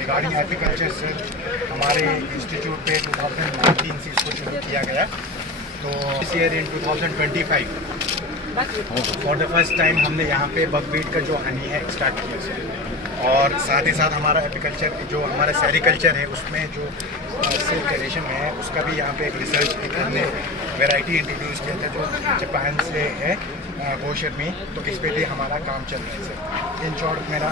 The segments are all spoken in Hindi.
रिगार्डिंग एग्रीकल्चर सर, हमारे इंस्टीट्यूट पे 2019 से इसको शुरू किया गया। तो इस year in 2025 for the first time हमने यहाँ पे बकवीट का जो हनी है स्टार्ट किया सर। और साथ ही साथ हमारा एग्रीकल्चर जो हमारा सेरिकल्चर है उसमें जो सिल्क क्रेशन है उसका भी यहाँ पे एक रिसर्च एक हमने वैरायटी इंट्रोड्यूस किया था जो जापान से है गोशर में। तो इस पे भी हमारा काम चल रहा है सर। इन शॉर्ट मेरा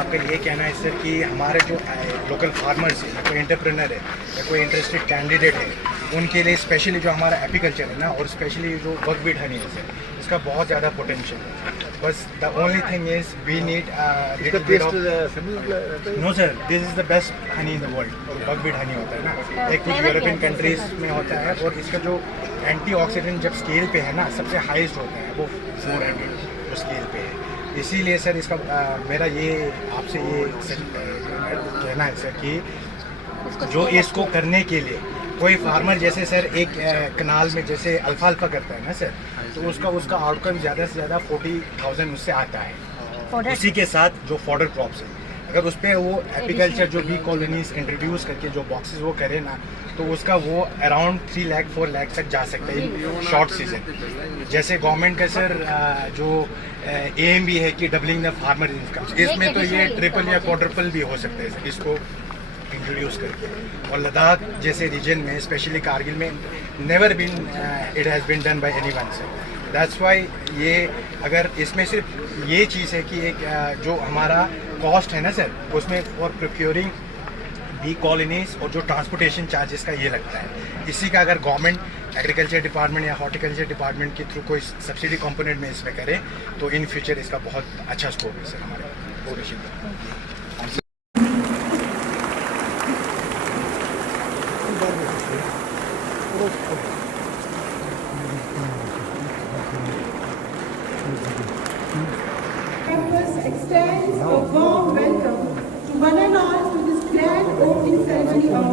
आपका ये कहना है सर कि हमारे जो लोकल फार्मर्स हैं, कोई एंटरप्रेनर है या कोई इंटरेस्टेड कैंडिडेट है, उनके लिए स्पेशली जो हमारा एपीकल्चर है ना और स्पेशली जो बकवीट हनी है सर, इसका बहुत ज़्यादा पोटेंशियल है। बस the only thing is we need no sir, this is the best honey in the world. Buckwheat honey होता है ना, एक कुछ यूरोपियन कंट्रीज में होता है और इसका जो एंटीऑक्सीडेंट जब स्केल पे है ना सबसे हाईएस्ट होता है वो 400 जो स्केल पे है। इसीलिए सर इसका मेरा ये आपसे ये कहना है सर कि जो इसको करने के लिए कोई फार्मर जैसे सर एक कनाल में जैसे अल्फाल्फा करता है ना सर, तो उसका आउटकम ज़्यादा से ज़्यादा 40,000 उससे आता है। इसी के साथ जो फॉडर क्रॉप्स है, अगर उस पर वो एपीकल्चर जो बी कॉलोनीज इंट्रोड्यूस करके जो बॉक्सेस वो करे ना, तो उसका वो अराउंड 3 लाख 4 लाख तक जा सकता है शॉर्ट सीजन। जैसे गवर्नमेंट का सर जो एम भी है कि डबलिंग द फार्मर इनकम, इसमें तो ये ट्रिपल या क्वाड्रपल भी हो सकता है सर इसको इंट्रोड्यूस करके। और लद्दाख जैसे रीजन में स्पेशली कारगिल में never been it has been done by anyone sir. That's why ये अगर इसमें सिर्फ ये चीज़ है कि एक जो हमारा कॉस्ट है ना सर उसमें फॉर प्रोक्योरिंग बी कॉलोनीज और जो ट्रांसपोर्टेशन चार्जेस का ये लगता है, इसी का अगर गवर्नमेंट एग्रीकल्चर डिपार्टमेंट या हॉर्टिकल्चर डिपार्टमेंट के थ्रू कोई सब्सिडी कंपोनेंट में इसमें करे तो इन फ्यूचर इसका बहुत अच्छा स्कोप है सर हमारे ओवरशिप। Campus extends a warm welcome to one and all to this grand opening ceremony of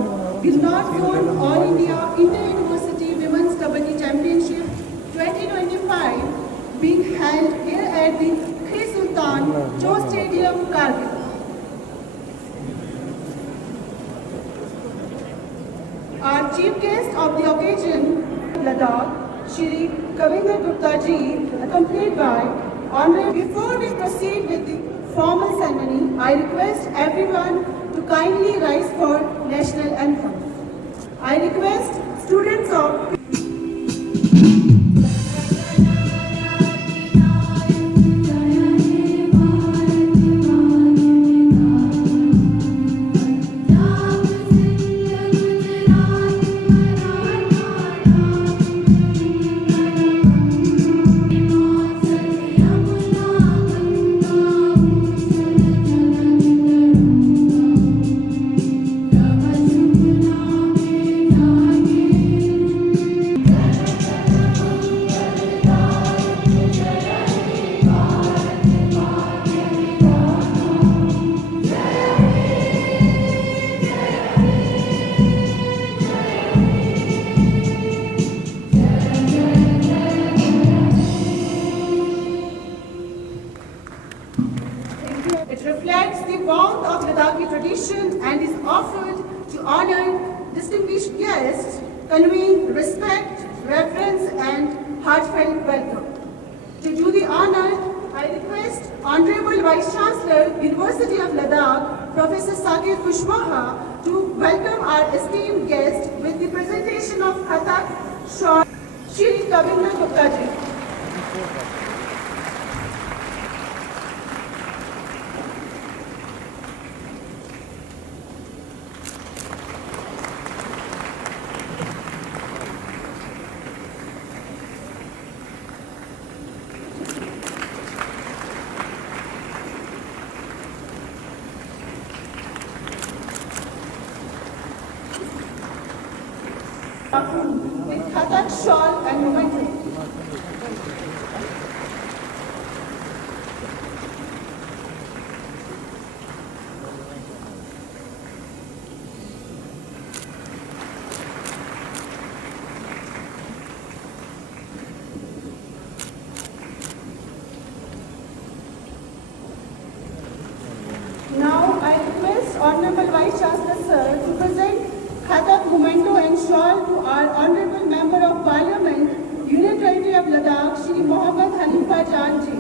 the North Zone All India Inter-University Women's Kabaddi Championship 2025 being held here at the Khri Sultan Joe Stadium, Kargil. Our chief guest of the occasion, Ladakh, Shri Kavinder Gupta ji, accompanied by Honorable. Before we proceed with the formal ceremony, I request everyone to kindly rise for national anthem. I request students of it reflects the warmth of Ladakhi tradition and is offered to honor distinguished guests, conveying respect, reverence, and heartfelt welcome. To do the honor, I request Honorable Vice Chancellor, University of Ladakh, Professor Sakir Kushwaha, to welcome our esteemed guest with the presentation of Kathak short Shri Kavinder Gupta ji. With Kathak shawl and memento. Honorable Vice Chancellor Sir to present Khatak Memento and Shawl to our Honorable Member of Parliament, Union Territory of Ladakh, Shri Mohammad Hanifa Jan Ji.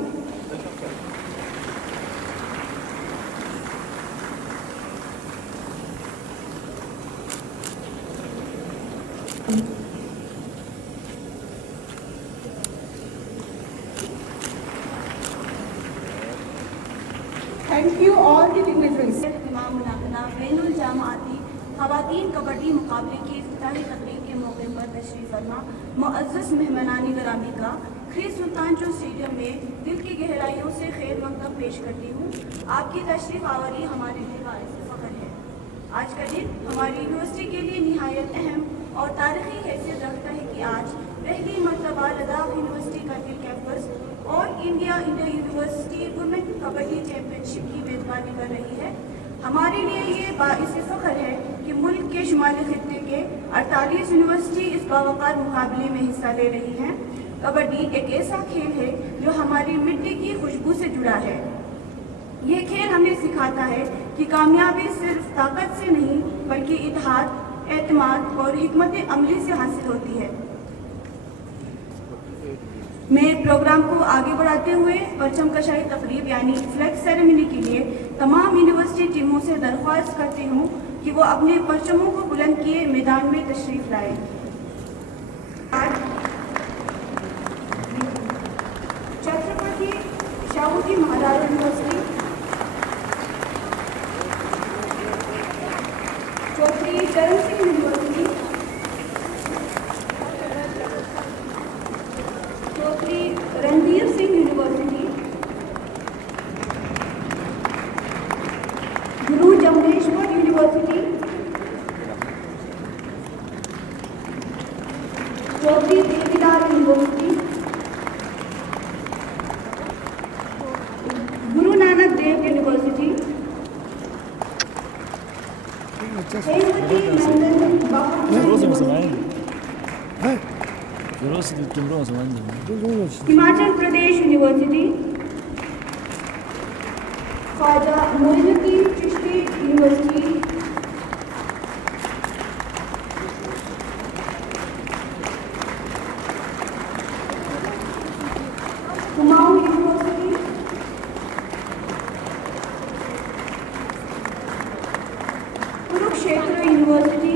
Thank you all the dignitaries. ख़वातीन कबड्डी मुकाबले की इफ्तिताही तकरीब के मौके पर तशरीफ़ फरमा मुअज़्ज़ज़ मेहमानानी गिरामी का खीर सुल्तानचौक स्टेडियम में दिल की गहराइयों से खैर मकदम पेश करती हूँ। आपकी तशरीफ़ आवरी हमारे लिए बाइस फ़ख्र है। आज का दिन हमारी यूनिवर्सिटी के लिए निहायत अहम और तारीख़ी हैसियत रखता है कि आज पहली मरतबा लद्दाख यूनिवर्सिटी करगिल कैंपस और India inter university women kabaddi championship की मेज़बानी कर रही है। हमारे लिए ये बाइस फ़ख्र है कि मुल्क के शुमाली खित्ते के 48 यूनिवर्सिटी इस बावकार मुकाबले में हिस्सा ले रही हैं। कबड्डी एक ऐसा खेल है जो हमारी मिट्टी की खुशबू से जुड़ा है। ये खेल हमें सिखाता है कि कामयाबी सिर्फ ताकत से नहीं बल्कि इत्तेहाद, एतमाद और हिकमत अमली से हासिल होती है। मैं प्रोग्राम को आगे बढ़ाते हुए परचम कशाई तकरीब यानी फ्लैग सेरेमनी के लिए तमाम यूनिवर्सिटी टीमों से दरख्वास्त करती हूँ कि वो अपने परचमों को बुलंद किए मैदान में तशरीफ लाए। Chhatrapati Shahuji Maharaj university, Chaudhary Charan Singh university, Chaudhary Randhir Singh university, Guru Jambheshwar university, Chaudhary Devilal university, Guru Nanak Dev university, Hemvati Nandan Himachal Pradesh university, Khwaja Moinuddin Chishti university, Kumaun university, Kurukshetra university,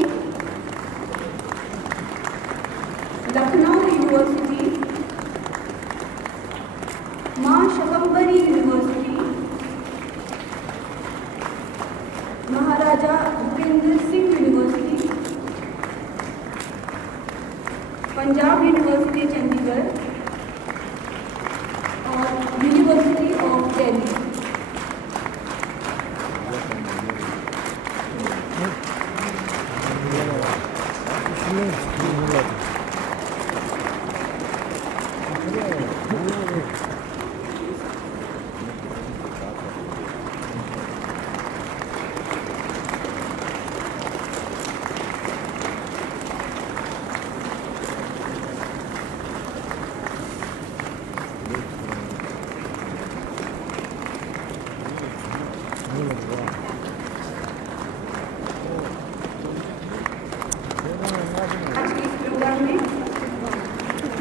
Lucknow university, Maa Shakambhari university, Maharaja Bhupendra Singh university, Punjab university Chandigarh और university of Delhi.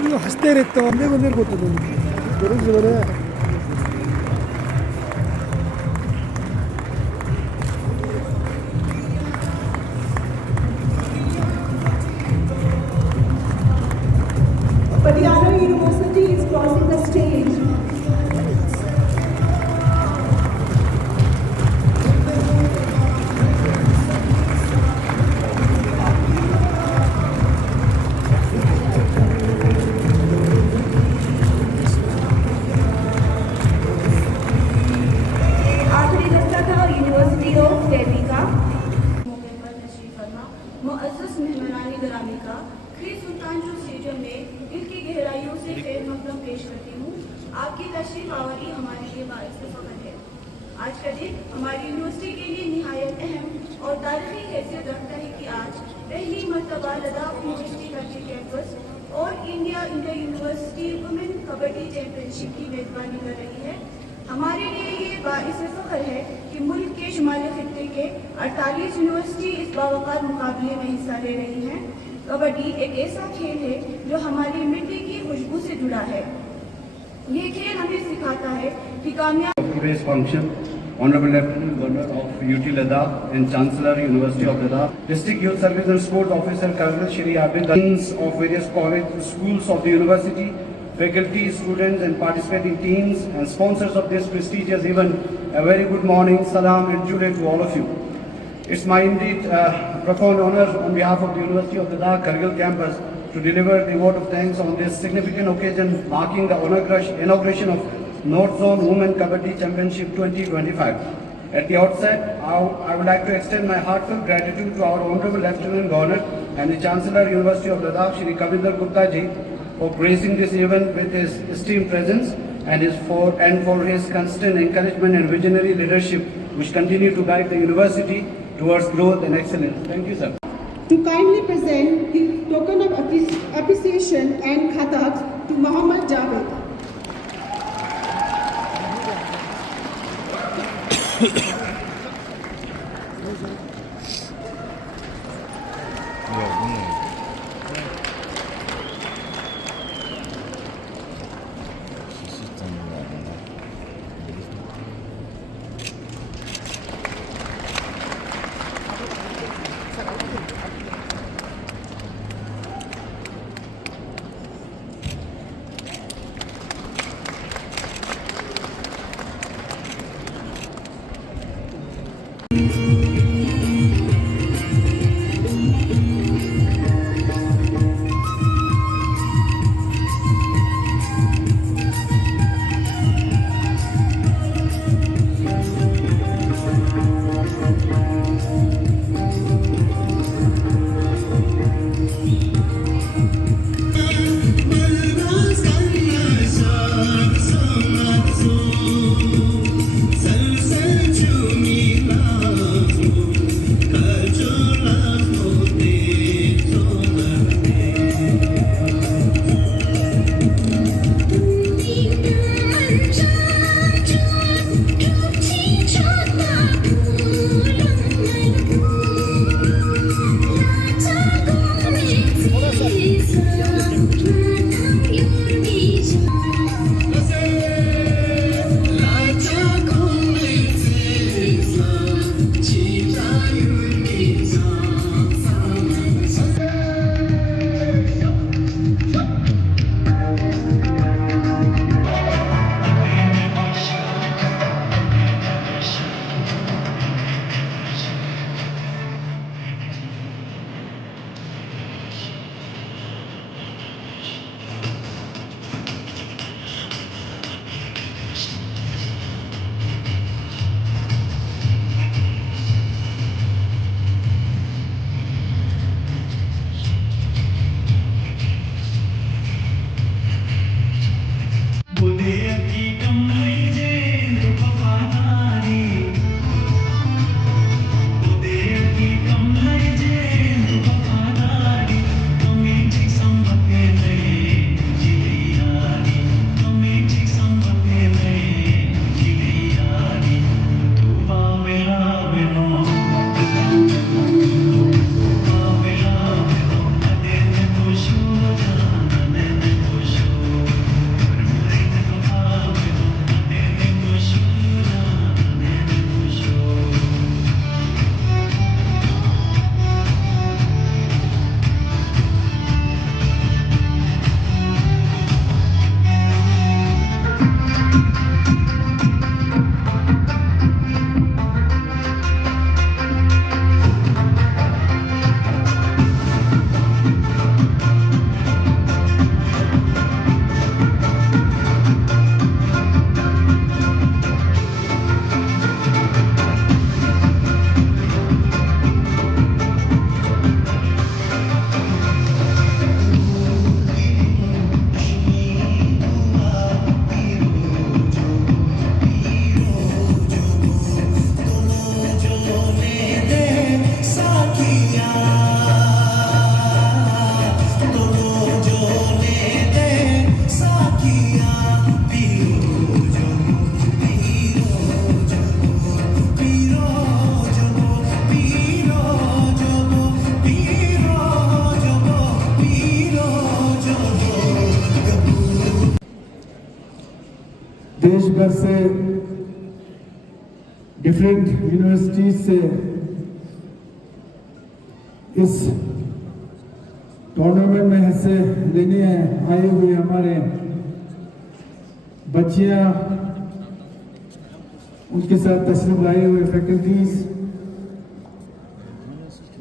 이거 하실 때 했던 내고 것도 그런 식으로 Patiala University is crossing the stage. आखिरी दस्ता था यूनिवर्सिटी ऑफ दिल्ली का मौके पर तशरीफ फरमा मुअज़्ज़ज़ मेहमानानी गिरामी का खीर सुल्तानचौक स्टेडियम में दिल की गहराइयों से खैर मकदम पेश करती हूँ। आपकी तशरीफ आवरी हमारे लिए बाइस फ़ख्र है। आज का दिन हमारी यूनिवर्सिटी के लिए निहायत अहम और तारीख़ी हैसियत रखता है कि आज पहली मरतबा लद्दाख यूनिवर्सिटी करगिल कैंपस और India inter university women kabaddi championship की मेज़बानी कर रही है। हमारे लिए ये बाइस फ़ख्र है कि मुल्क के शुमाली खित्ते के 48 यूनिवर्सिटी इस बावकार मुकाबले में हिस्सा ले रही हैं। कबड्डी एक ऐसा खेल है जो हमारी मिट्टी की खुशबू से जुड़ा है। ये खेल हमें सिखाता है कि कामयाब Today's function, Honorable Lieutenant Governor of UT Ladakh and Chancellor University of Ladakh, District Youth Service and Sport Officer Colonel Shri Abid, deans of various college schools of the university, faculty, students and participating teams and sponsors of this prestigious event, a very good morning, salam and jude to all of you. It's my indeed profound honor on behalf of the University of Ladakh Kargil campus to deliver the vote of thanks on this significant occasion marking the inauguration of North Zone Women Kabaddi Championship 2025. At the outset, I would like to extend my heartfelt gratitude to our Honorable Lieutenant Governor and the Chancellor University of Ladakh, Shri Kavinder Gupta ji, for gracing this event with his esteemed presence and for his constant encouragement and visionary leadership, which continue to guide the university towards growth and excellence. Thank you, sir. To kindly present the token of appreciation and khatak to Mohammad Javed. भर से डिफरेंट यूनिवर्सिटीज से इस टूर्नामेंट में हिस्से लेने आए हुए हमारे बच्चियां, उनके साथ तशरीफ लाए हुए फैकल्टीज,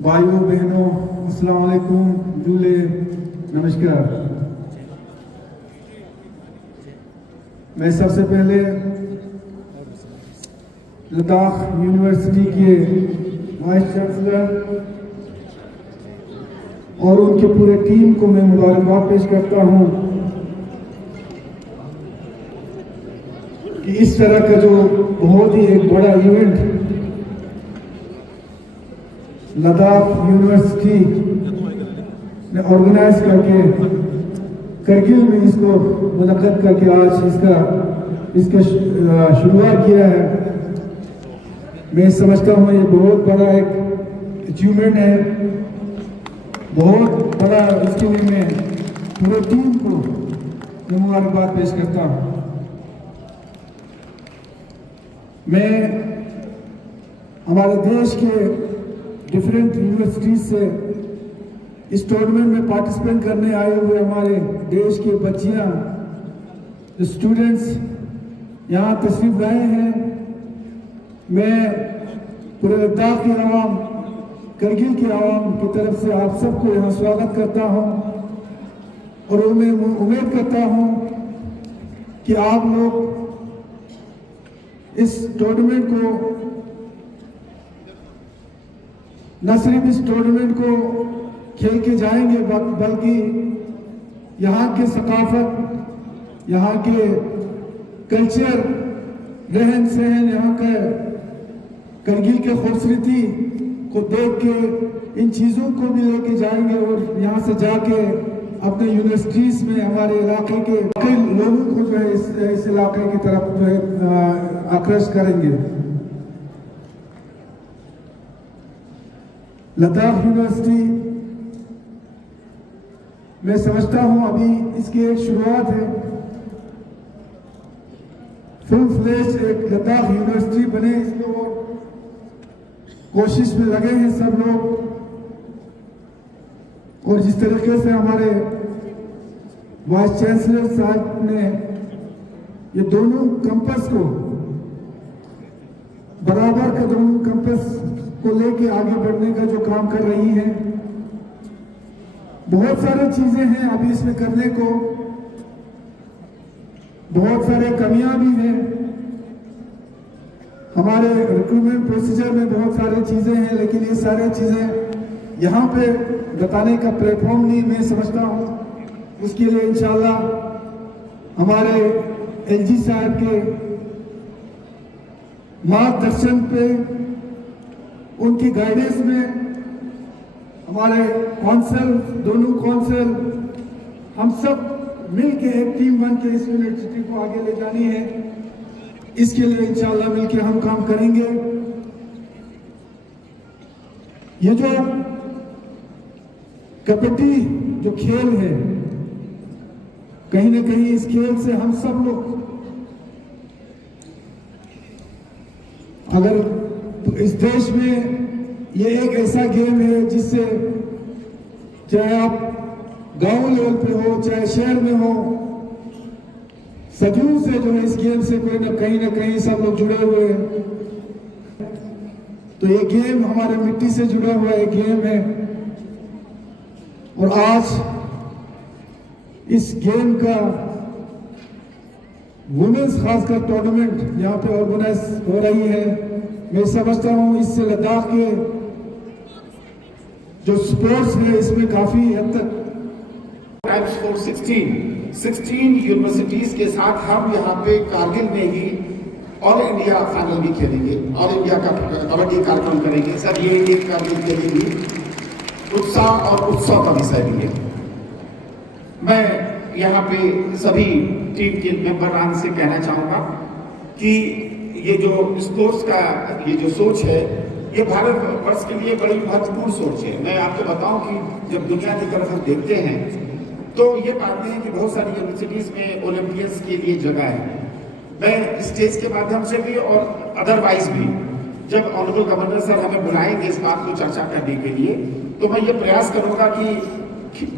भाइयों बहनों, अस्सलाम वालेकुम, दूल्हे नमस्कार। मैं सबसे पहले लद्दाख यूनिवर्सिटी के वाइस चांसलर और उनके पूरे टीम को मैं मुबारकबाद पेश करता हूं कि इस तरह का जो बहुत ही एक बड़ा इवेंट लद्दाख यूनिवर्सिटी ने ऑर्गेनाइज करके करगिल में इसको मुनक्कद करके आज इसका शुरुआत किया है। मैं समझता हूँ ये बहुत बड़ा एक अचीवमेंट है, बहुत बड़ा। इसके लिए मैं पूरे टीम को मुबारकबाद पेश करता हूँ। मैं हमारे देश के डिफरेंट यूनिवर्सिटीज से इस टूर्नामेंट में पार्टिसिपेट करने आए हुए हमारे देश के बच्चियां, जो स्टूडेंट्स यहाँ तशरीफ लाए हैं, मैं पूरे लद्दाख के आवाम, करगिल के आवाम की तरफ से आप सबको यहाँ स्वागत करता हूँ और मैं उम्मीद करता हूँ कि आप लोग इस टूर्नामेंट को, न सिर्फ इस टूर्नामेंट को खेल के जाएंगे बल्कि यहाँ के सकाफत, यहाँ के कल्चर, रहन सहन, यहाँ के करगिल के खूबसूरती को देख के इन चीज़ों को भी लेके जाएंगे और यहाँ से जाके अपने यूनिवर्सिटीज में हमारे इलाके के कई लोगों को जो है इस इलाके की तरफ जो है आकर्षित करेंगे। लद्दाख यूनिवर्सिटी मैं समझता हूं अभी इसकी एक शुरुआत है। फुल फ्लेज एक लद्दाख यूनिवर्सिटी बने, इसके वो कोशिश में लगे हैं सब लोग। और जिस तरीके से हमारे वाइस चांसलर साहब ने ये दोनों कैंपस को बराबर का, दोनों कैंपस को लेके आगे बढ़ने का जो काम कर रही हैं, बहुत सारी चीजें हैं अभी इसमें करने को, बहुत सारे कमियां भी हैं हमारे रिक्रूटमेंट प्रोसीजर में, बहुत सारी चीजें हैं, लेकिन ये सारी चीजें यहाँ पे बताने का प्लेटफॉर्म नहीं मैं समझता हूँ। उसके लिए इंशाल्लाह हमारे एलजी साहब के मार्गदर्शन पे, उनकी गाइडेंस में हमारे कौंसिल, दोनों कौंसिल, हम सब मिलके एक टीम बन के इस यूनिवर्सिटी को आगे ले जानी है। इसके लिए इंशाल्लाह मिलके हम काम करेंगे। ये जो कबड्डी जो खेल है, कहीं ना कहीं इस खेल से हम सब लोग अगर इस देश में ये एक ऐसा गेम है जिससे चाहे आप गांव लेवल पे हो चाहे शहर में हो, सदियों से जो है इस गेम से कोई ना कहीं सब लोग जुड़े हुए हैं। तो ये गेम हमारे मिट्टी से जुड़ा हुआ एक गेम है और आज इस गेम का वुमेन्स खासकर टूर्नामेंट यहाँ पे ऑर्गेनाइज हो रही है। मैं समझता हूँ इससे लद्दाख के जो स्पोर्ट्स है इसमें काफी हद तक टाइम्स फॉर 16 यूनिवर्सिटीज के साथ हम यहाँ पे कारगिल में ही ऑल इंडिया फाइनल भी खेलेंगे, ऑल इंडिया का कबड्डी कार्यक्रम करेंगे। सर ये एक कारगिल के लिए भी उत्साह और उत्सव का विषय भी है। मैं यहाँ पे सभी टीम के मेंबरान से कहना चाहूँगा कि ये जो स्पोर्ट्स का ये जो सोच है, ये भारत वर्ष के लिए बड़ी महत्वपूर्ण सोच है। मैं आपको बताऊं कि जब दुनिया की तरफ हम देखते हैं तो ये पाते हैं कि बहुत सारी यूनिवर्सिटीज में ओलंपियंस के लिए जगह है, मैं स्टेज के माध्यम से भी और अदरवाइज भी जब ऑनरेबल गवर्नर सर हमें बुलाएंगे इस बात को चर्चा करने के लिए, तो मैं ये प्रयास करूंगा कि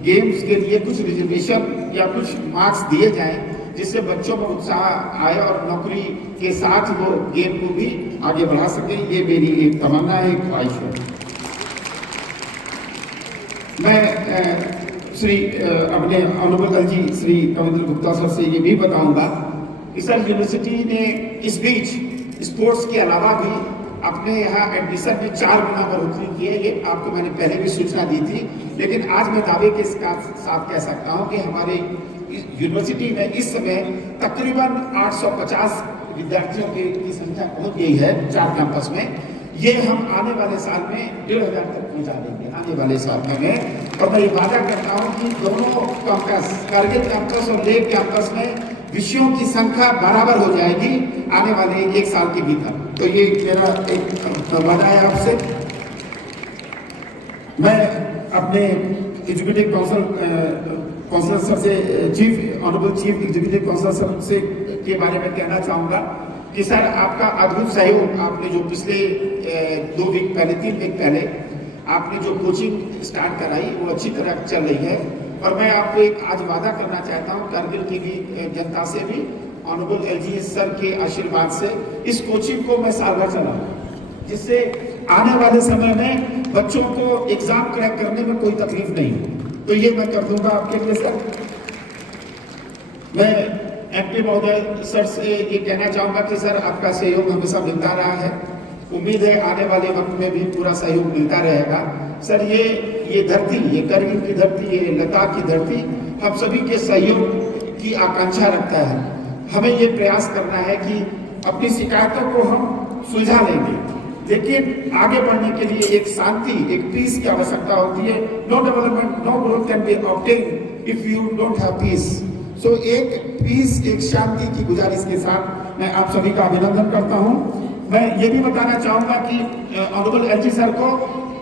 गेम्स के लिए कुछ रिजर्वेशन या कुछ मार्क्स दिए जाएं, जिससे बच्चों में उत्साह आए और नौकरी के साथ वो गेम को भी आगे बढ़ा सके। ये मेरी एक तमन्ना है, एक ख्वाहिश है। मैं अपने honourable LG Shri Kavindra Gupta sir से ये भी बताऊंगा कि सर यूनिवर्सिटी ने इस बीच स्पोर्ट्स के अलावा भी अपने यहाँ एडमिशन में 4 गुना बढ़ोतरी की है। ये आपको मैंने पहले भी सूचना दी थी, लेकिन आज मैं दावे के साथ कह सकता हूँ कि हमारे यूनिवर्सिटी में इस समय तकरीबन 850 विद्यार्थियों की संख्या पहुँच गई है 4 कैंपस में। ये हम आने वाले साल में 1500 तक पहुँचा देंगे आने वाले साल में। और मैं ये वादा करता हूँ कि दोनों कैंपस, कारगिल कैंपस और लेह कैंपस में विषयों की संख्या बराबर हो जाएगी आने वाले 1 साल के भीतर। तो ये मेरा एक वादा है आपसे। मैं अपने एजुकेटिव काउंसिलर सर से, honourable chief executive councillor sir से के बारे में कहना चाहूँगा कि सर आपका अद्भुत सहयोग, आपने जो पिछले 2 वीक पहले 3 वीक पहले आपने जो कोचिंग स्टार्ट कराई वो अच्छी तरह चल रही है। और मैं आपको एक आज वादा करना चाहता हूँ कारगिल की भी जनता से भी, ऑनरेबल एलजी सर के आशीर्वाद से इस कोचिंग को मैं साल भर चलाऊंगा, जिससे आने वाले समय में बच्चों को एग्जाम क्रैक करने में कोई तकलीफ नहीं हो। तो ये मैं कर दूंगा आपके लिए सर। मैं एमपी महोदय सर से ये कहना चाहूंगा कि सर आपका सहयोग हमेशा मिलता रहा है, उम्मीद है आने वाले वक्त में भी पूरा सहयोग मिलता रहेगा। सर ये धरती, ये कारगिल की धरती, ये लद्दाख की धरती हम सभी के सहयोग की आकांक्षा रखता है। हमें ये प्रयास करना है कि अपनी शिकायतों को हम सुलझा लेंगे, लेकिन आगे बढ़ने के लिए एक शांति, एक पीस की आवश्यकता होती है। No development, no growth can be obtain if you don't have peace. So एक पीस, एक शांति की गुजारिश के साथ मैं आप सभी का अभिनंदन करता हूं। मैं ये भी बताना चाहूंगा कि ऑनरेबल एलजी सर को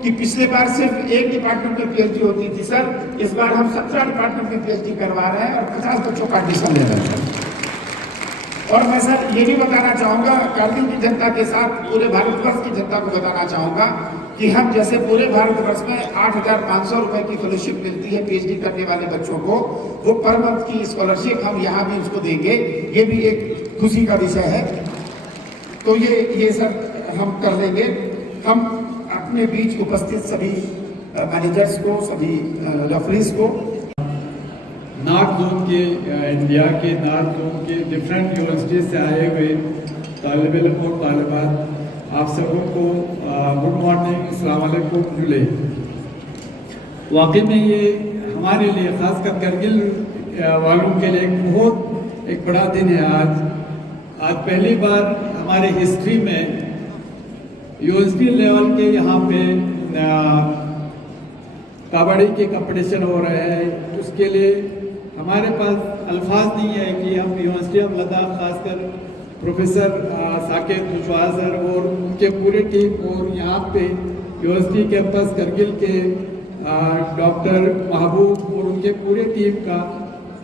कि पिछले बार सिर्फ एक डिपार्टमेंट में पीएचडी होती थी सर, इस बार हम 17 डिपार्टमेंट में पीएचडी करवा रहे हैं और 50 बच्चों का एडमिशन ले रहे हैं। और मैं सर ये भी बताना चाहूंगा कारगिल की जनता के साथ पूरे भारतवर्ष की जनता को बताना चाहूंगा कि हम जैसे पूरे भारतवर्ष में 8,500 रुपए की फेलोशिप मिलती है पीएचडी करने वाले बच्चों को, वो पर मंथ की स्कॉलरशिप हम यहाँ भी उसको देंगे। ये भी एक खुशी का विषय है। तो ये सर हम कर लेंगे। हम अपने बीच उपस्थित सभी मैनेजर्स को, सभी रेफरीज को, नॉर्थ जोन के, इंडिया के नॉर्थ जोन के डिफरेंट यूनिवर्सिटीज से आए हुए तालिब इल्म और तालिबात, आप सबों को गुड मॉर्निंग, अस्सलाम वालेकुम जुले। वाकई में ये हमारे लिए, खासकर कारगिल वालों के लिए एक बड़ा दिन है। आज पहली बार हमारे हिस्ट्री में यूनिवर्सिटी लेवल के यहाँ पे कबड्डी के कंपटीशन हो रहे हैं। उसके लिए हमारे पास अल्फाज नहीं है कि हम यूनिवर्सिटी ऑफ लद्दाख, खासकर प्रोफेसर साकेत कुशवाहा सर और उनके पूरी टीम, और यहाँ पे यूनिवर्सिटी कैंपस कारगिल के डॉक्टर महबूब और उनके पूरी टीम का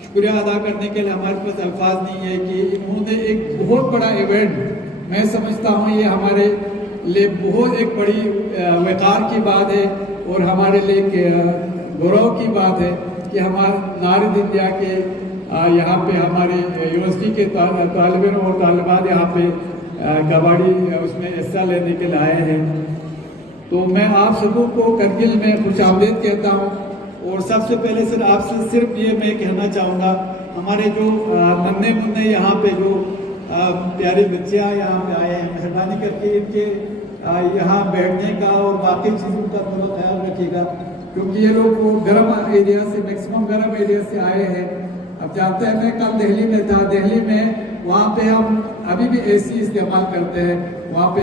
शुक्रिया अदा करने के लिए हमारे पास अल्फाज नहीं है कि इन्होंने एक बहुत बड़ा इवेंट, मैं समझता हूँ ये हमारे लिए बहुत एक बड़ी वक़ार की बात है और हमारे लिए गौरव की बात है कि हमारे नारिद इंडिया के यहाँ पे हमारे यूनिवर्सिटी के तालिब इल्म और तालिबात यहाँ पे कबड्डी उसमें हिस्सा लेने के लिए आए हैं। तो मैं आप सबों को कारगिल में खुशामदीद कहता हूँ। और सबसे पहले सर आपसे सिर्फ ये मैं कहना चाहूँगा, हमारे जो नन्हे मुन्ने यहाँ पे जो प्यारे बच्चियाँ यहाँ पे आए हैं, मेहरबानी करके इनके यहाँ बैठने का और बाकी चीज़ों का थोड़ा ख्याल रखिएगा, क्योंकि ये लोग गर्म एरिया से, मैक्सिमम गर्म एरिया से आए हैं। अब जानते हैं, मैं कल दिल्ली में था, दिल्ली में वहाँ पे हम अभी भी एसी इस्तेमाल करते हैं वहाँ पे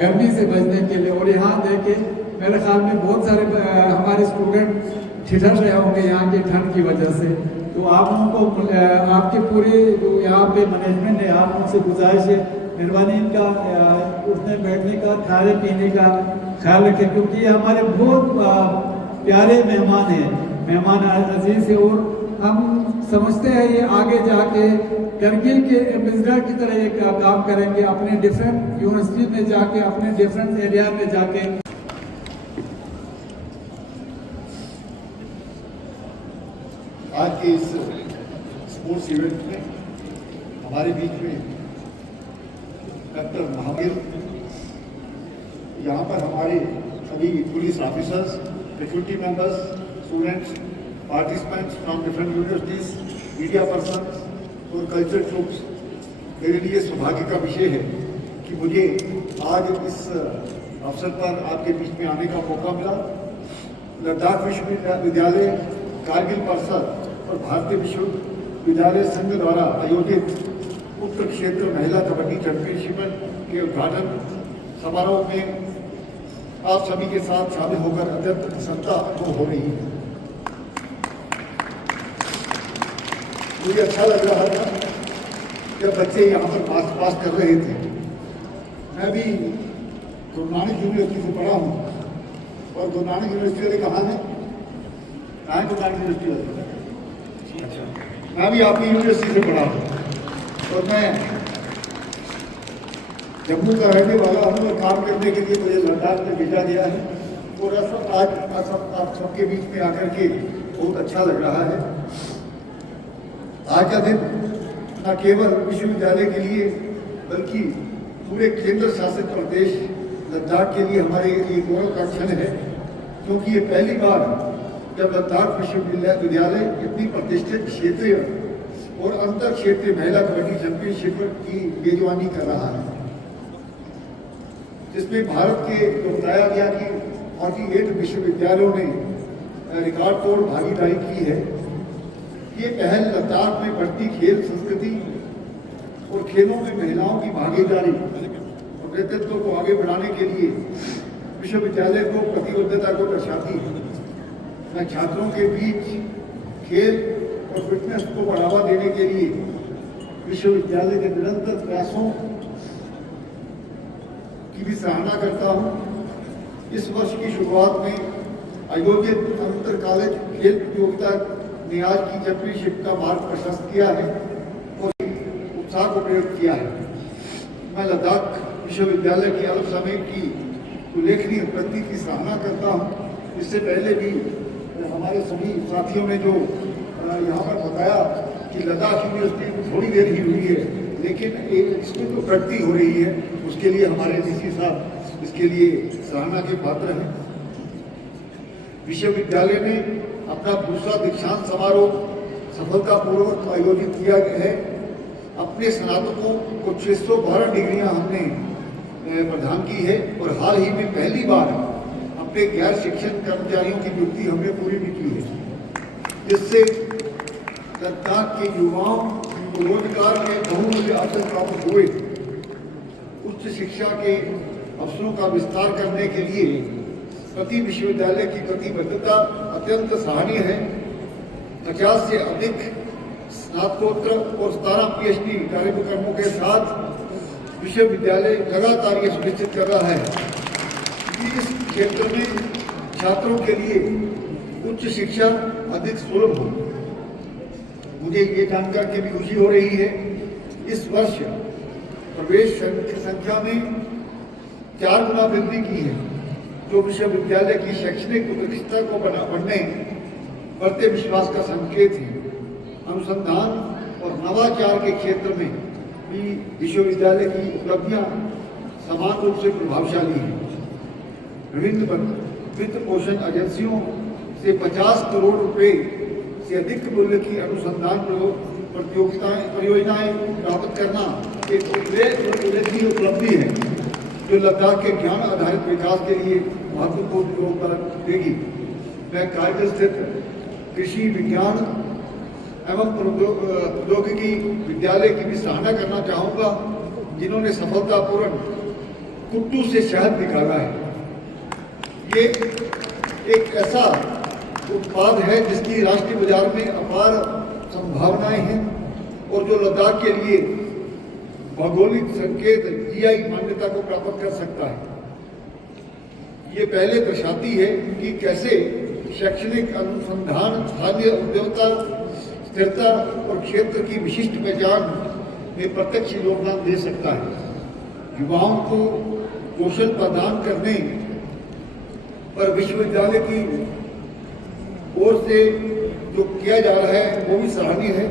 गर्मी से बचने के लिए। और यहाँ देखे मेरे ख्याल में बहुत सारे हमारे स्टूडेंट ठिठर रहे होंगे यहाँ की ठंड की वजह से। तो आप लोगों को आपके पूरे जो यहाँ पे मैनेजमेंट है, आप उनसे गुजारिश है मेहरबानी इनका उठने बैठने का, खाने पीने का ख्याल रखें, क्योंकि ये हमारे बहुत प्यारे मेहमान हैं, मेहमान अजीज है। और हम समझते हैं ये आगे जाके करगिल के एम्बेसडर की तरह एक काम करेंगे, अपने डिफरेंट यूनिवर्सिटी में जाके, अपने डिफरेंट एरिया में जाके। आज के इस स्पोर्ट्स इवेंट में हमारे बीच में डॉक्टर महावीर, यहाँ पर हमारे सभी police officers, faculty members, students, participants from different universities, media person और कल्चर ट्रूप्स, मेरे लिए सौभाग्य का विषय है कि मुझे आज इस अवसर पर आपके बीच में आने का मौका मिला। लद्दाख विश्वविद्यालय, कारगिल परिषद और भारतीय विश्वविद्यालय संघ द्वारा आयोजित उत्तर क्षेत्र महिला कबड्डी चैंपियनशिप के उद्घाटन समारोह में आप सभी के साथ शामिल होकर अत्यंत प्रसन्नता अनुभव हो रही है। मुझे अच्छा लग रहा था जब बच्चे यहाँ पर पास कर रहे थे। मैं भी गुरु नानक यूनिवर्सिटी से पढ़ा हूँ और गुरु नानक यूनिवर्सिटी वाले कहाँ है? गुरु नानक यूनिवर्सिटी वाले, मैं भी आपकी यूनिवर्सिटी से पढ़ा हूँ और मैं जम्मू का रहने वाला हूँ और काम करने के लिए मुझे लद्दाख में भेजा गया है और आज आप सबके बीच में आकर के बहुत अच्छा लग रहा है। आज का दिन न केवल विश्वविद्यालय के लिए बल्कि पूरे केंद्र शासित प्रदेश लद्दाख के लिए हमारे लिए गौरव का क्षण है, क्योंकि ये पहली बार जब लद्दाख विश्वविद्यालय इतनी प्रतिष्ठित क्षेत्रीय और अंतर क्षेत्रीय महिला कबड्डी चैंपियनशिप की मेजबानी कर रहा है, जिसमें भारत के बताया गया कि 48 विश्वविद्यालयों ने रिकॉर्ड तोड़ भागीदारी की है। ये पहल लद्दाख में बढ़ती खेल संस्कृति और खेलों में महिलाओं की भागीदारी और नेतृत्व को आगे बढ़ाने के लिए विश्वविद्यालय को प्रतिबद्धता को दर्शाती है। मैं छात्रों के बीच खेल और फिटनेस को बढ़ावा देने के लिए विश्वविद्यालय के निरंतर प्रयासों की भी सराहना करता हूँ। इस वर्ष की शुरुआत में आयोजित अंतर कॉलेज खेल प्रतियोगिता ने आज की चैंपियनशिप का मार्ग प्रशस्त किया है और उत्साह को प्रयोग किया है। मैं लद्दाख विश्वविद्यालय के अल्प समय की उल्लेखनीय प्रगति की सराहना करता हूँ। इससे पहले भी हमारे सभी साथियों ने जो यहाँ पर बताया कि लद्दाख यूनिवर्सिटी में थोड़ी देर ही हुई है, लेकिन इसमें जो प्रगति हो रही है उसके लिए हमारे डीसी साहब इसके लिए सराहना के पात्र हैं। विश्वविद्यालय ने अपना दूसरा दीक्षांत समारोह सफलतापूर्वक आयोजित किया है। अपने स्नातकों को 612 डिग्रियां हमने प्रदान की है और हाल ही में पहली बार अपने गैर शिक्षण कर्मचारियों की नियुक्ति हमने पूरी भी की है, जिससे लद्दाख के युवाओं को रोजगार के बहुमूल्य अवसर प्राप्त हुए। उच्च शिक्षा के अवसरों का विस्तार करने के लिए प्रति विश्वविद्यालय की प्रतिबद्धता अत्यंत सराहनीय है। 50 से अधिक स्नातकोत्तर और 17 PhD कार्यक्रमों के साथ विश्वविद्यालय लगातार ये सुनिश्चित कर रहा है कि इस क्षेत्र में छात्रों के लिए उच्च शिक्षा अधिक सुलभ हो। मुझे ये जानकर के भी खुशी हो रही है, इस वर्ष प्रवेश संख्या में 4 गुना वृद्धि की है, जो विश्वविद्यालय की शैक्षणिक उत्कृष्टता को बढ़ते विश्वास का संकेत है। अनुसंधान और नवाचार के क्षेत्र में भी विश्वविद्यालय की उपलब्धियां समान रूप से प्रभावशाली हैं। विभिन्न वित्त पोषण एजेंसियों से 50 करोड़ रुपए से अधिक मूल्य की अनुसंधान परियोजनाएं प्राप्त करना एक उल्लेखनीय उपलब्धि है, जो लद्दाख के ज्ञान आधारित विकास के लिए महत्वपूर्ण योगदान देगी। मैं कारगिल स्थित कृषि विज्ञान एवं प्रौद्योगिकी विद्यालय की भी सराहना करना चाहूँगा, जिन्होंने सफलतापूर्वक कुट्टू से शहद निकाला है। ये एक ऐसा उत्पाद है जिसकी राष्ट्रीय बाजार में अपार संभावनाएं हैं और जो लद्दाख के लिए भौगोलिक संकेत GI मान्यता को प्राप्त कर सकता है। ये पहले दर्शाती है कि कैसे शैक्षणिक अनुसंधान, स्थानीय उद्यमिता स्थिरता और क्षेत्र की विशिष्ट पहचान में प्रत्यक्ष योगदान दे सकता है। युवाओं को कौशल प्रदान करने पर विश्वविद्यालय की ओर से जो किया जा रहा है वो भी सराहनीय है।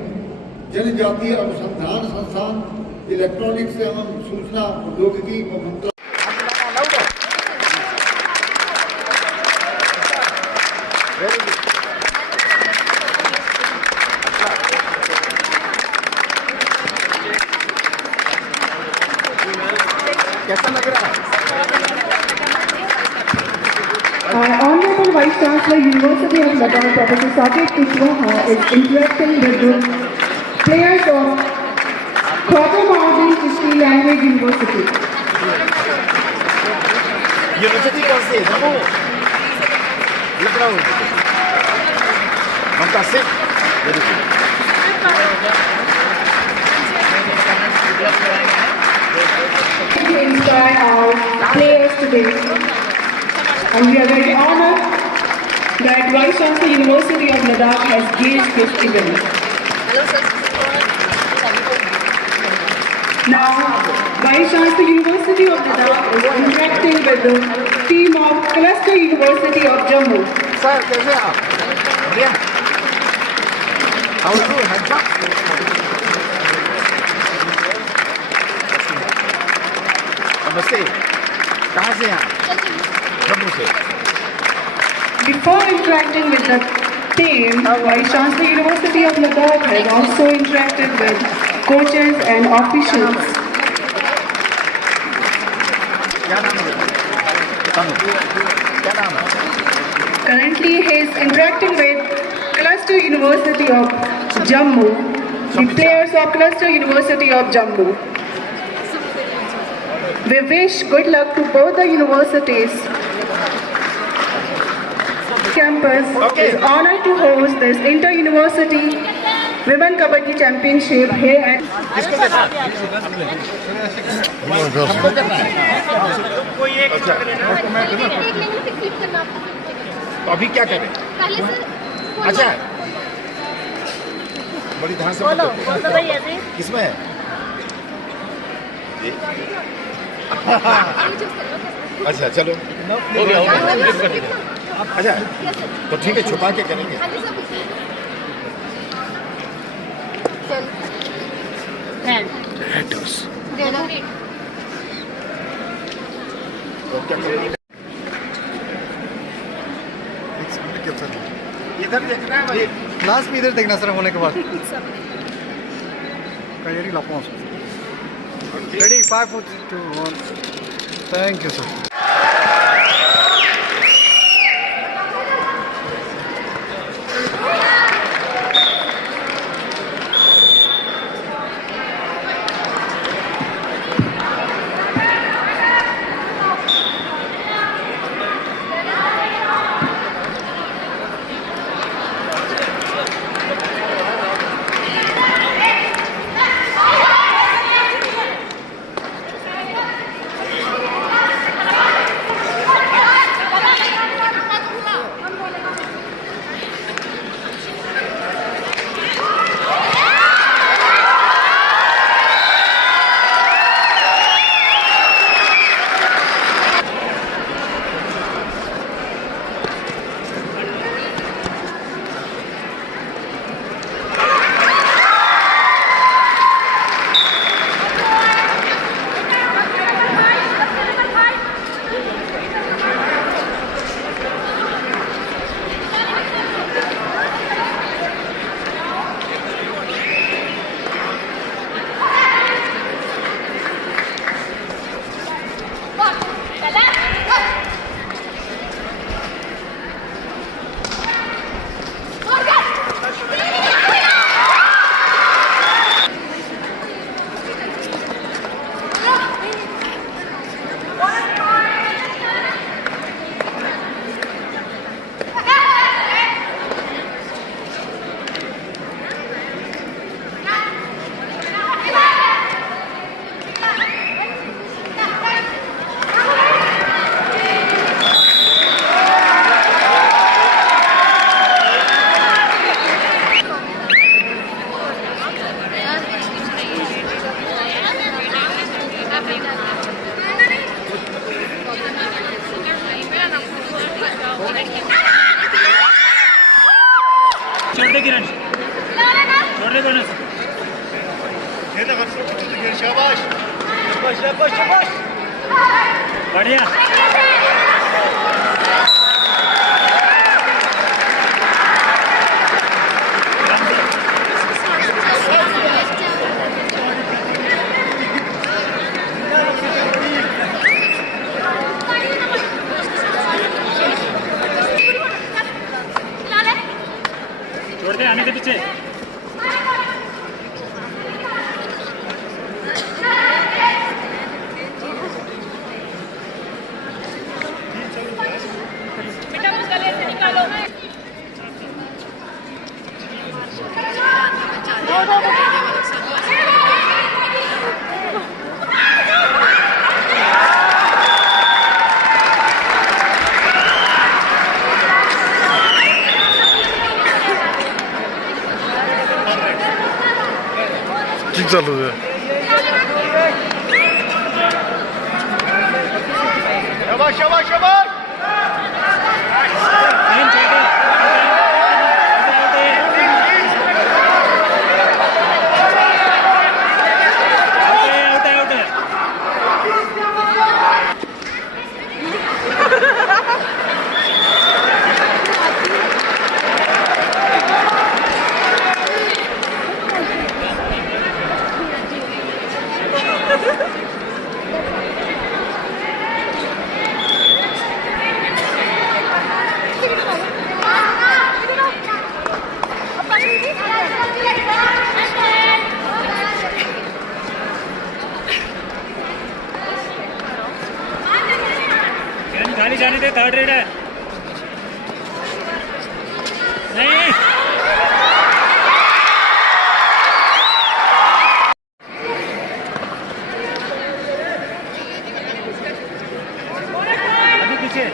जनजातीय अनुसंधान संस्थान, इलेक्ट्रॉनिक्स एवं सूचना प्रौद्योगिकी मंत्रालय कैसा लग रहा है? Honorable Vice Chancellor, University of Ladakh, Professor Saket Kushwaha is interacting with the players of Khoto Mountain Kishki Language University. University कौन सी है? जम्मू, लखनऊ, ममता Singh. To inspire our players today. And we are very honored that Vice Chancellor University of Ladakh has gauged this event. Now, Vice Chancellor University of Ladakh is interacting with the team of Cluster University of Jammu. Sir कैसे हैं आप? बढ़िया। How are you? Handsome? नमस्ते। कहाँ से हैं आप? जम्मू से। Before interacting with the team, Vice Chancellor University of Ladakh has also interacted with coaches and officials. क्या नाम है? क्या नाम है? Currently, he is interacting with Cluster University of Jammu, the players of Cluster University of Jammu. We wish good luck to both the universities. Campus is honored to host this inter-university Women Kabaddi Championship here at किसको देना? हमको करना है। अच्छा, तो अभी क्या करें? अच्छा, बड़ी ध्यान से बोलो। किसमें है? अच्छा चलो, हो गया। अच्छा, तो ठीक है, छुपा के करेंगे। इधर देखना है भाई। लास्ट में इधर देखना सर होने के बाद करियर लापो रेडी 5 4 3 2 1 थैंक यू सर छोड़ दे किरण, छोड़ दे बोनस। शाबाश शाबाश शाबाश शाबाश, बढ़िया। छोड़ दे, आने के पीछे। बेटा उस गले से निकालो। ठीक चालू है। शाबाश शाबाश शाबाश। गाड़ी जाने दे, थर्ड रेड है। नहीं अभी पीछे।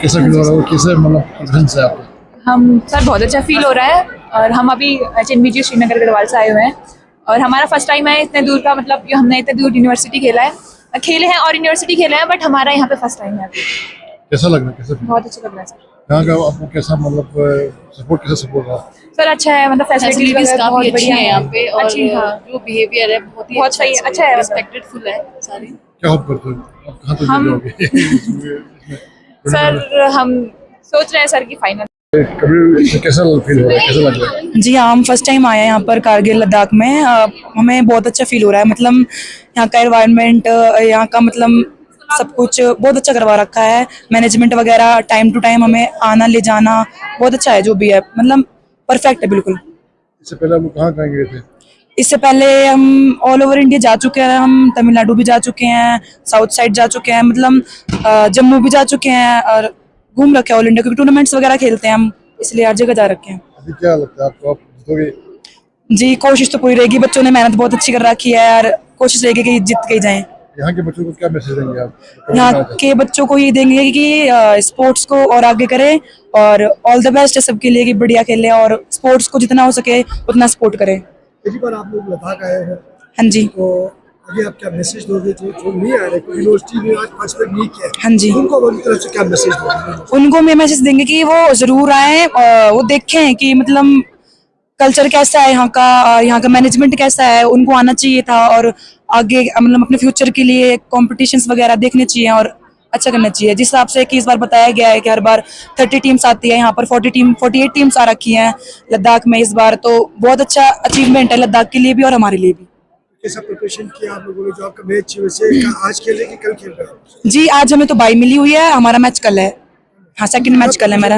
कैसा फील हो रहा है, कैसे मतलब से आपको? हम सर बहुत अच्छा फील हो रहा है और हम अभी HNBG श्रीनगर गढ़वाल से आए हुए हैं और हमारा फर्स्ट टाइम है इतने दूर का, मतलब कि हमने इतने दूर यूनिवर्सिटी खेले हैं और यूनिवर्सिटी खेले हैं, बट हमारा यहाँ पे फर्स्ट टाइम है। कैसा लग रहा है, कैसा बहुत अच्छा लग रहा है सर। यहाँ का आपको कैसा मतलब सपोर्ट, कैसा सपोर्ट रहा? सर अच्छा है, मतलब फैसिलिटीज काफी अच्छी है यहाँ पे और जो बिहेवियर है बहुत सही अच्छा है, रिस्पेक्टफुल है सारी। क्या होप करते हो आप, कहाँ तक जाओगे? सर हम सोच रहे हैं सर की फाइनल। कभी कैसा फील हो रहा है, कैसा लग रहा है? जी हाँ, हम फर्स्ट टाइम आए हैं यहाँ पर कारगिल लद्दाख में। हमें बहुत अच्छा फील हो रहा है, मतलब यहाँ का एनवायरनमेंट, यहाँ का मतलब सब कुछ बहुत अच्छा करवा रखा है। मैनेजमेंट वगैरह टाइम टू टाइम हमें आना ले जाना बहुत अच्छा है, जो भी है मतलब परफेक्ट है बिल्कुल। इससे पहले आप कहाँ कहाँ गए थे? इससे पहले हम ऑल ओवर इंडिया जा चुके हैं, हम तमिलनाडु भी जा चुके हैं, साउथ साइड जा चुके हैं, मतलब जम्मू भी जा चुके हैं और घूम रखे हैं ऑल इंडिया, क्योंकि टूर्नामेंट्स वगैरह खेलते हैं हम, इसलिए हर जगह जा रखे हैं। अभी क्या लगता है आपको, आप जीतोगे? जी कोशिश तो पूरी रहेगी, बच्चों ने मेहनत बहुत अच्छी कर रखी है यार, कोशिश रहेगी कि जीत के जाएं। यहाँ के बच्चों को क्या मैसेज देंगे आप? यहाँ के बच्चों को ये देंगे कि स्पोर्ट्स को और आगे करें और ऑल द बेस्ट है सबके लिए कि बढ़िया खेलें और स्पोर्ट्स को जितना हो सके उतना सपोर्ट करें। पहली बार आप लोग लद्दाख आए हैं, हाँ जी, तो आगे आप क्या मैसेज दोगे जो नहीं आ रहे, यूनिवर्सिटी ने आज पार्टिसिपेट नहीं किया? हाँ जी, उनको अपनी तरफ से क्या मैसेज दोगे? उनको मैं मैसेज देंगे कि वो जरूर आए, वो देखें कि मतलब कल्चर कैसा है यहाँ का मैनेजमेंट कैसा है, उनको आना चाहिए था और आगे मतलब अपने फ्यूचर के लिए कॉम्पिटिशन्स वगैरह देखने चाहिए और अच्छा करना चाहिए। जिस हिसाब से कि इस बार बताया गया है कि हर बार 30 टीम्स आती है, यहाँ पर 48 टीम्स आ रखी हैं लद्दाख में इस बार, तो बहुत अच्छा अचीवमेंट है लद्दाख के लिए भी और हमारे लिए भी। कैसा प्रिपरेशन किया आप लोगों ने? जो आपका मैच वैसे आज खेले कि कल खेल रहे हो? जी आज हमें तो बाई मिली हुई है, हमारा मैच कल है। हाँ सेकंड मैच कल है मेरा।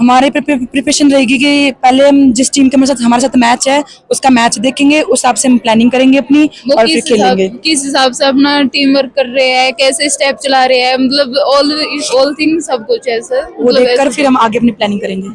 हमारी प्रिपरेशन रहेगी कि पहले हम जिस टीम के हमारे साथ मैच है उसका मैच देखेंगे, उस हिसाब से हम प्लानिंग करेंगे अपनी और फिर खेलेंगे। किस हिसाब से अपना टीम वर्क कर रहे हैं, कैसे स्टेप चला रहे हैं, मतलब ऑल थिंग सब कुछ है सर। वो देखकर फिर हम आगे अपनी प्लानिंग करेंगे।